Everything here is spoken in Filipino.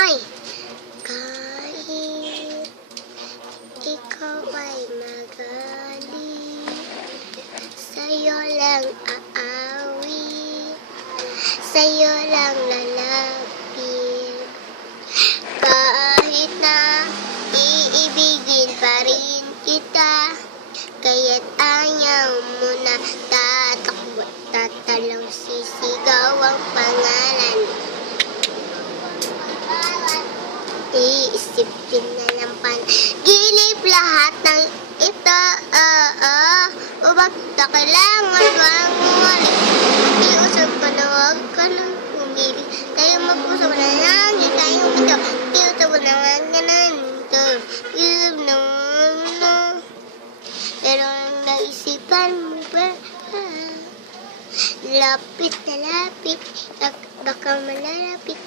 Ay! Kahit ikaw ay magaling, sa'yo lang aawi, sa'yo lang lalapit. Kahit na iibigin pa rin kita, kaya't ayaw mo na tatakbo, tatalaw, sisigaw ang pangalan. Iisipin na ng panaginip lahat ng ito, Ubag na kailangan bang umalik. Iusap ka na huwag ka nang umili. Tayo mag-usap na lang, di tayo ito. Iusap ka na huwag ka nang ito. Iusap na ano. Pero ang naisipan mo ba? Lapit na lapit, baka malalapit